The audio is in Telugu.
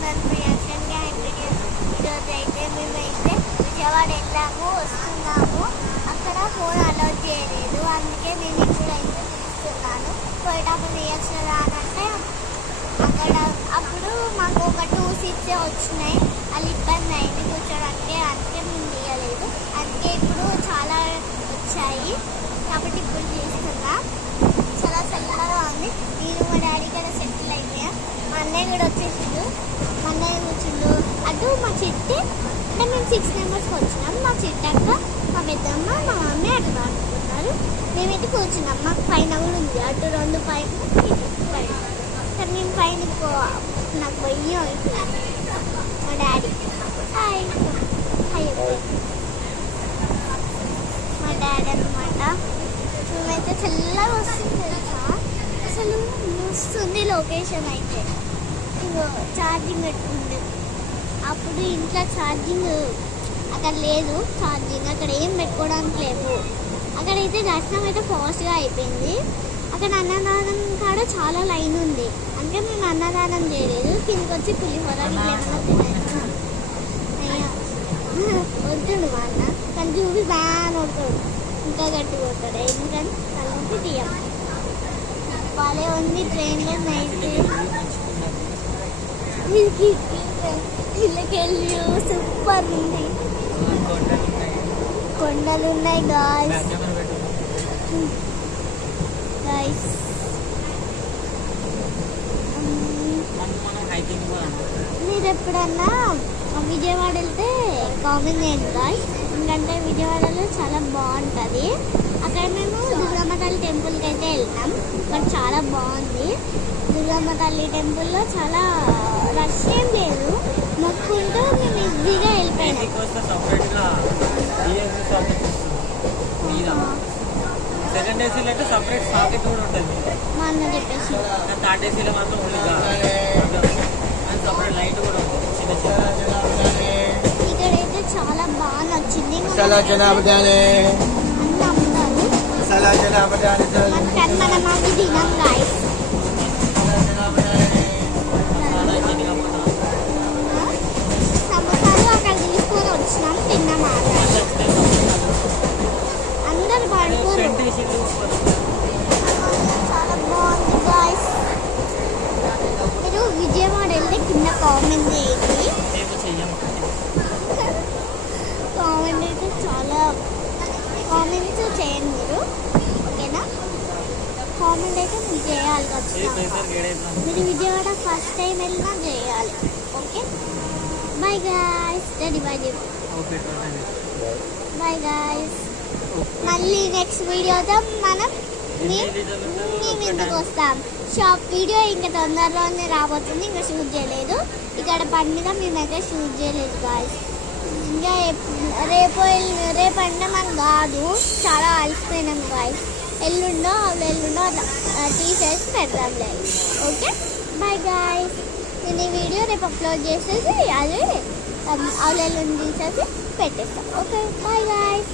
అందరు రియాక్షన్గా ఈరోజు అయితే మేమైతే విజయవాడ వెళ్ళాము వస్తున్నాము. అక్కడ ఫోన్ అలౌ చేయలేదు, అందుకే మేము ఇప్పుడైతే తీస్తున్నాను. పోయేటప్పుడు రియాక్షన్ రానంటే అక్కడ అప్పుడు మాకు ఒక 2 సీట్సే వచ్చినాయి. అది ఇబ్బంది అయింది కూర్చోడానికి, అందుకే మేము తీయలేదు. అందుకే ఇప్పుడు చాలా వచ్చాయి కాబట్టి ఇప్పుడు తీస్తున్నా. చాలా చల్లగా ఉంది. నేను మా డాడీ కూడా సెటిల్ అయిపోయా. మా అన్నయ్య కూడా వచ్చేసిండు. మా అన్నయ్య కూర్చుండు. అటు మా చిట్టి అంటే మేము 6 మెంబర్స్కి వచ్చినాం. మా చిట్టక్క, మా పెద్దమ్మ, మా మమ్మీ అటు ఆడుకుంటున్నారు. మేమైతే కూర్చున్నాం. మాకు పైన కూడా ఉంది, అటు 2 పైన ఇటు పైన. కానీ మేము పైన నాకు పోయి అవుతుంది. మా డాడీ హాయ్ హాయ్ మా డాడీ అనమాట. మేమైతే చల్లగా వస్తుంది తెలుసా, అసలు వస్తుంది లొకేషన్ అయితే. ఇగో ఛార్జింగ్ పెట్టుకుంది. అప్పుడు ఇంట్లో ఛార్జింగ్ అక్కడ లేదు, ఛార్జింగ్ అక్కడ ఏం పెట్టుకోవడానికి లేవు. అక్కడైతే దర్శనం అయితే ఫాస్ట్గా అయిపోయింది. అక్కడ అన్నదానం కాడ చాలా లైన్ ఉంది, అందుకే మేము అన్నదానం చేయలేదు. కిందకి వచ్చి పులిహోర ఏమన్నా తినేస్తాం. వద్దుండు మా అన్న, కానీ చూపి బాగా నోడుతాడు, ఇంకా గట్టి కొడతాడు. ఎందుకని తలనొప్పి తీయం. బాగా ఉంది ట్రైన్లో నైట్. ఇళ్ళకెళ్ళి సూపర్ ఉంది. కొండలు ఉన్నాయి గాయ్స్. మీరు ఎప్పుడన్నా విజయవాడ వెళ్తే కామెంట్ చేయండి గాయ్స్, ఎందుకంటే విజయవాడలో చాలా బాగుంటుంది. అక్కడ మేము దుర్గమ్మ తల్లి టెంపుల్కి అయితే వెళ్తాం. అక్కడ చాలా బాగుంది. దుర్గమ్మ తల్లి టెంపుల్లో చాలా రష్ ఏం లేదు, మొక్కుంటూ మేము ఈజీగా వెళ్ళిపోయినాం. సెకండ్ ఏసీలో అయితే సపరేట్ సాకెట్ కూడా ఉంటుంది మా అన్న చెప్పేసి. థర్డ్ ఏసీలో మాత్రం ఓన్లీ సపరేట్ లైట్ కూడా ఉంటుంది చిన్న చిన్న. ఇక్కడైతే చాలా బాగా నచ్చింది. కానీ మనం అవి తినాం గాయ్స్. సమోసాలు అక్కడ తీసుకొని వచ్చినాం, తిన్నాం. అందరు పడుకోరు. చాలా బాగుంది గాయ్స్. మీరు విజయవాడ వెళ్తే కింద కామెంట్ చేయండి. కామెంట్ అయితే చాలా కామెంట్స్ చేయండి మీరు, ఓకేనా? కామెంట్ అయితే మీరు చేయాలి ఖచ్చితంగా. మీరు విజయవాడ ఫస్ట్ టైం వెళ్ళినా చేయాలి, okay? Bye guys. Daddy bye చెప్పు. Bye guys. మళ్ళీ నెక్స్ట్ వీడియోతో మనం మేము ఇంటికి వస్తాం. షాప్ వీడియో ఇంకా తొందరలోనే రాబోతుంది. ఇంకా షూట్ చేయలేదు, ఇక్కడ పని మీద మేమైతే షూట్ చేయలేదు గాయ్స్. ఇంకా రేపంటే మనం కాదు, చాలా అలసిపోయినాం గాయ్స్. ఎల్లుండో అట్లా తీసేసి పెడదాంలే, ఓకే? Bye guys. నేను ఈ వీడియో రేపు అప్లోడ్ చేసేసి అదే ఎల్లుండి తీసేసి పెట్టేస్తాం, ఓకే? Bye guys.